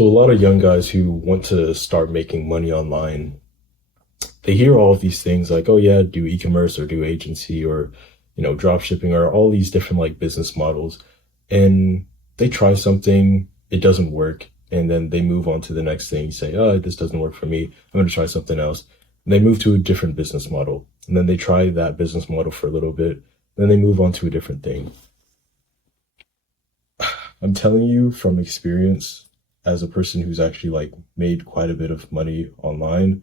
So a lot of young guys who want to start making money online, they hear all of these things like, oh yeah, do e-commerce or do agency or, drop shipping or all these different like business models. And they try something, it doesn't work. And then they move on to the next thing. You say, oh, this doesn't work for me. I'm going to try something else. And they move to a different business model. And then they try that business model for a little bit. Then they move on to a different thing. I'm telling you from experience, as a person who's actually like made quite a bit of money online,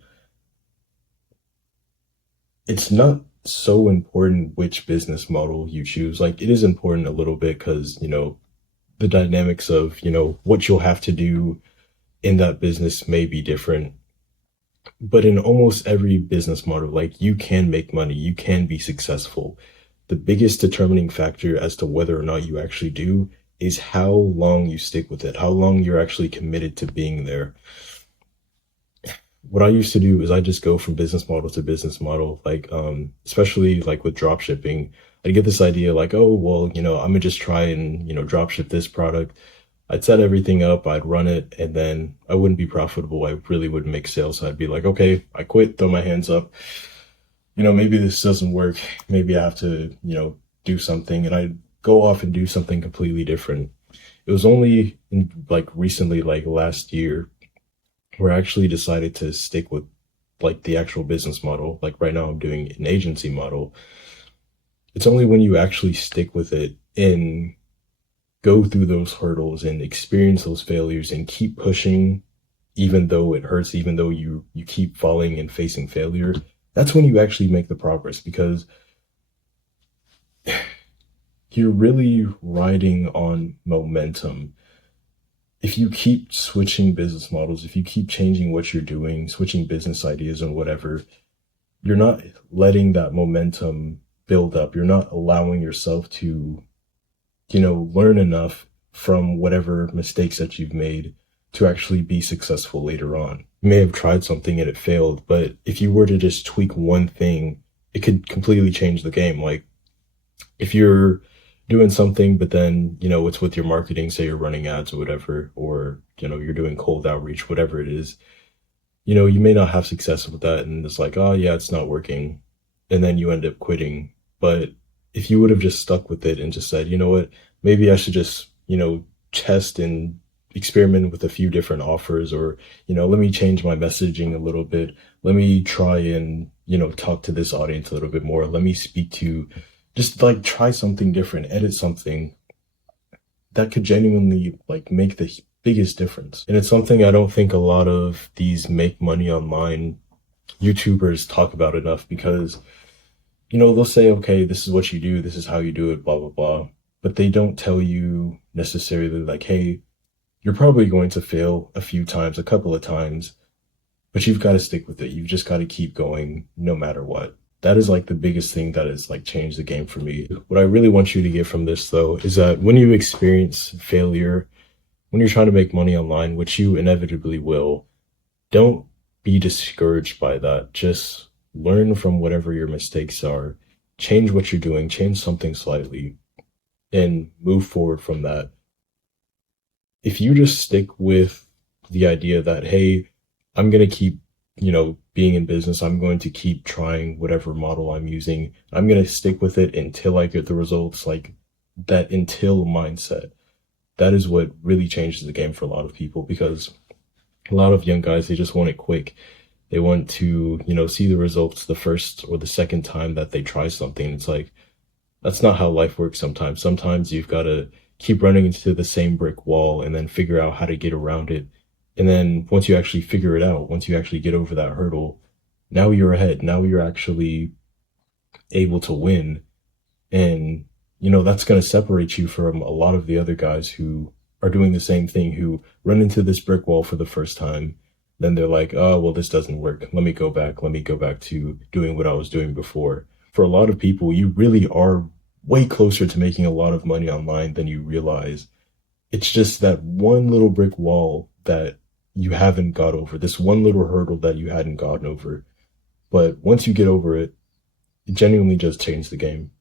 it's not so important which business model you choose. Like it is important a little bit because, the dynamics of, what you'll have to do in that business may be different. But in almost every business model, like you can make money, you can be successful. The biggest determining factor as to whether or not you actually do is how long you stick with it, how long you're actually committed to being there. What I used to do is I just go from business model to business model, like especially like with drop shipping. I'd get this idea like, oh well, I'm gonna just try and drop ship this product. I'd set everything up, I'd run it, and then I wouldn't be profitable. I really wouldn't make sales. So I'd be like, okay, I quit, throw my hands up. Maybe this doesn't work. Maybe I have to, do something. And I'd go off and do something completely different. It was only in, like recently, like last year, where I actually decided to stick with like the actual business model. Like right now I'm doing an agency model. It's only when you actually stick with it and go through those hurdles and experience those failures and keep pushing, even though it hurts, even though you keep falling and facing failure, that's when you actually make the progress, because you're really riding on momentum. If you keep switching business models, if you keep changing what you're doing, switching business ideas and whatever, you're not letting that momentum build up. You're not allowing yourself to, learn enough from whatever mistakes that you've made to actually be successful later on. You may have tried something and it failed, but if you were to just tweak one thing, it could completely change the game. Like if you're doing something, but then, it's with your marketing, say you're running ads or whatever, or, you're doing cold outreach, whatever it is, you may not have success with that. And it's like, oh yeah, it's not working. And then you end up quitting. But if you would have just stuck with it and just said, you know what, maybe I should just, test and experiment with a few different offers, or, let me change my messaging a little bit. Let me try and, talk to this audience a little bit more. Let me speak to, just like try something different, edit something that could genuinely like make the biggest difference. And it's something I don't think a lot of these make money online YouTubers talk about enough, because, they'll say, okay, this is what you do, this is how you do it, blah, blah, blah. But they don't tell you necessarily like, hey, you're probably going to fail a few times, a couple of times, but you've got to stick with it. You've just got to keep going no matter what. That is like the biggest thing that has like changed the game for me. What I really want you to get from this though is that when you experience failure, when you're trying to make money online, which you inevitably will, don't be discouraged by that. Just learn from whatever your mistakes are, change what you're doing, change something slightly, and move forward from that. If you just stick with the idea that, hey, I'm going to keep, being in business, I'm going to keep trying whatever model I'm using, I'm going to stick with it until I get the results, like that until mindset. That is what really changes the game for a lot of people, because a lot of young guys, they just want it quick. They want to, see the results the first or the second time that they try something. It's like, that's not how life works sometimes. Sometimes you've got to keep running into the same brick wall and then figure out how to get around it. And then once you actually figure it out, once you actually get over that hurdle, now you're ahead. Now you're actually able to win. And, that's going to separate you from a lot of the other guys who are doing the same thing, who run into this brick wall for the first time. Then they're like, oh, well, this doesn't work. Let me go back. Let me go back to doing what I was doing before. For a lot of people, you really are way closer to making a lot of money online than you realize. It's just that one little brick wall that you haven't got over, this one little hurdle that you hadn't gotten over. But once you get over it, it genuinely just changed the game.